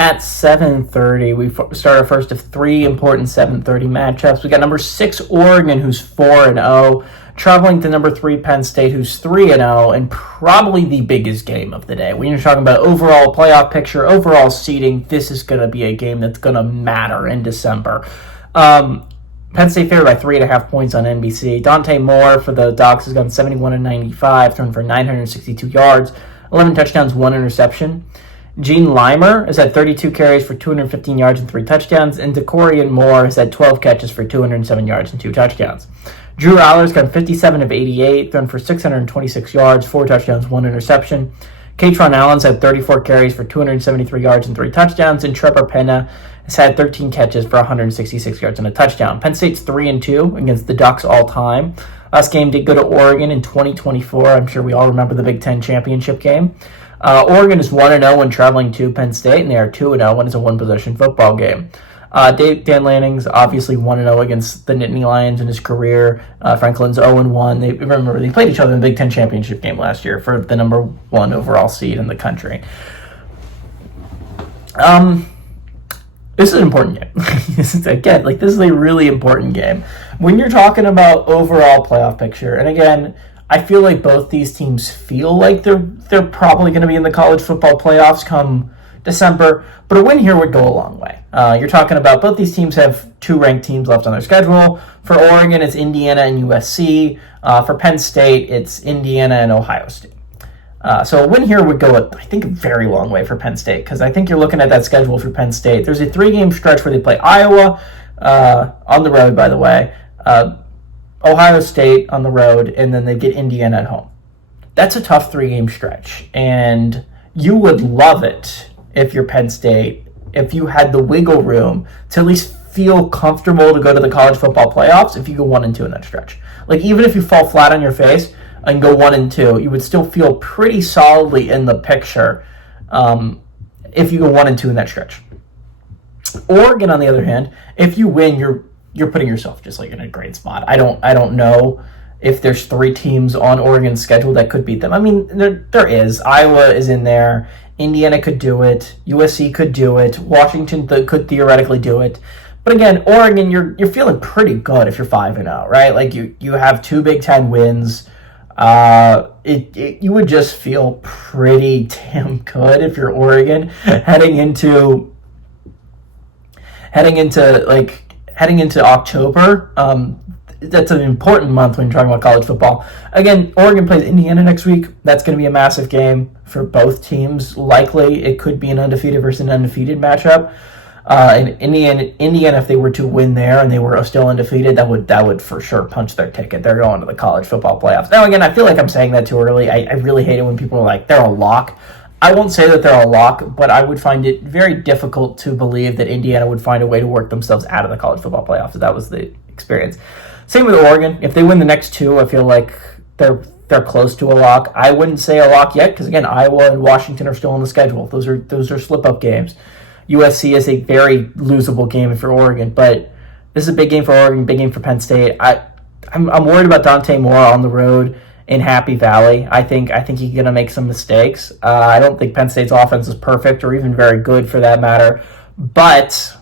at 7:30. We start our first of three important 7:30 matchups. We got number 6 Oregon, who's 4-0, traveling to number 3 Penn State, who's 3-0, and probably the biggest game of the day. When you're talking about overall playoff picture, overall seeding, this is going to be a game that's going to matter in December. Penn State favored by 3.5 points on NBC. Dante Moore for the Dogs has gone 71-95, thrown for 962 yards, 11 touchdowns, 1 interception. Gene Limer has had 32 carries for 215 yards and 3 touchdowns, and Decorian Moore has had 12 catches for 207 yards and 2 touchdowns. Drew Aller's gone 57 of 88, thrown for 626 yards, 4 touchdowns, 1 interception. Katron Allen's had 34 carries for 273 yards and 3 touchdowns, and Trevor Penna has had 13 catches for 166 yards and a touchdown. Penn State's 3-2 against the Ducks all time. Last game did go to Oregon in 2024. I'm sure we all remember the Big Ten championship game. Oregon is 1-0 when traveling to Penn State, and they are 2-0 when it's a one-possession football game. Dan Lanning's obviously 1-0 against the Nittany Lions in his career. Franklin's 0-1. They played each other in the Big Ten championship game last year for the number 1 overall seed in the country. This is an important game. This is a really important game. When you're talking about overall playoff picture, and again, I feel like both these teams feel like they're probably going to be in the college football playoffs come December, but a win here would go a long way. You're talking about both these teams have 2 ranked teams left on their schedule. For Oregon, it's Indiana and USC. For Penn State, it's Indiana and Ohio State. So a win here would go, I think, a very long way for Penn State, because I think you're looking at that schedule for Penn State. There's a 3-game stretch where they play Iowa on the road, by the way, Ohio State on the road, and then they get Indiana at home. That's a tough 3-game stretch, and you would love it if you're Penn State, if you had the wiggle room to at least feel comfortable to go to the college football playoffs if you go 1-2 in that stretch. Like, even if you fall flat on your face and go 1-2, you would still feel pretty solidly in the picture if you go 1-2 in that stretch. Oregon, on the other hand, if you win, you're putting yourself just like in a great spot. I don't know if there's 3 teams on Oregon's schedule that could beat them. I mean, there is. Iowa is in there. Indiana could do it. USC could do it. Washington could theoretically do it. But again, Oregon, you're feeling pretty good if you're 5-0, right? Like you have 2 Big Ten wins. You would just feel pretty damn good if you're Oregon heading into October. That's an important month when you're talking about college football. Again, Oregon plays Indiana next week. That's going to be a massive game for both teams. Likely, it could be an undefeated versus an undefeated matchup. And Indiana, if they were to win there and they were still undefeated, that would for sure punch their ticket. They're going to the college football playoffs. Now, again, I feel like I'm saying that too early. I really hate it when people are like, they're a lock. I won't say that they're a lock, but I would find it very difficult to believe that Indiana would find a way to work themselves out of the college football playoffs if that was the experience. Same with Oregon. If they win the next 2, I feel like they're close to a lock. I wouldn't say a lock yet because, again, Iowa and Washington are still on the schedule. Those are slip-up games. USC is a very losable game for Oregon, but this is a big game for Oregon, big game for Penn State. I'm worried about Dante Moore on the road in Happy Valley. I think he's going to make some mistakes. I don't think Penn State's offense is perfect or even very good for that matter, but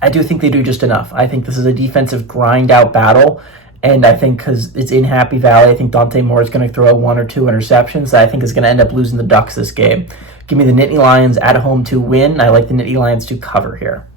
I do think they do just enough. I think this is a defensive grind-out battle, and I think because it's in Happy Valley, I think Dante Moore is going to throw 1 or 2 interceptions that I think is going to end up losing the Ducks this game. Give me the Nittany Lions at home to win. I like the Nittany Lions to cover here.